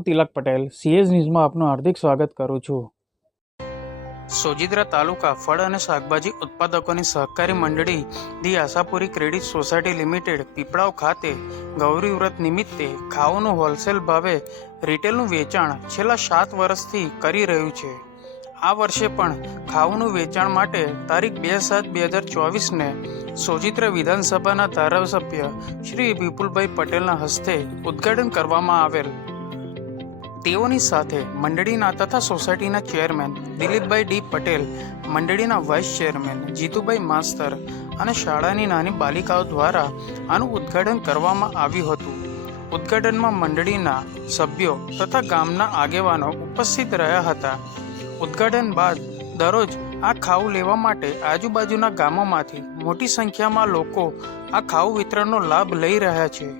હું તિલક પટેલ સીએસ ન્યૂઝમાં આપનું હાર્દિક સ્વાગત કરું છું। સોજિત્રા તાલુકા ફળ અને શાકભાજી ઉત્પાદકોની સહકારી મંડળી the Ashapuri credit society limited Piplav ખાતે ગૌરી વ્રત નિમિત્તે ખાવાનું હોલસેલ ભાવે રિટેલનું વેચાણ છેલ્લા 7 વર્ષથી કરી રહ્યું છે। આ વર્ષે પણ ખાવાનું વેચાણ માટે તારીખ 2/7/2024ને સોજિત્રા વિધાનસભાના ધારાસભ્ય શ્રી વિપુલભાઈ પટેલના હસ્તે ઉદ્ઘાટન કરવામાં આવેલ। તેઓની સાથે મંડળીના તથા સોસાયટીના ચેરમેન દિલીપભાઈ ડી પટેલ, મંડળીના વાઇસ ચેરમેન જીતુભાઈ માસ્તર અને શાળાની નાની બાલિકાઓ દ્વારા આનું ઉદ્ઘાટન કરવામાં આવ્યું હતું। ઉદ્ઘાટનમાં મંડળીના સભ્યો તથા ગામના આગેવાનો ઉપસ્થિત રહ્યા હતા। ઉદ્ઘાટન બાદ દરરોજ આ ખાવું લેવા માટે આજુબાજુના ગામોમાંથી મોટી સંખ્યામાં લોકો આ ખાવું વિતરણનો લાભ લઈ રહ્યા છે।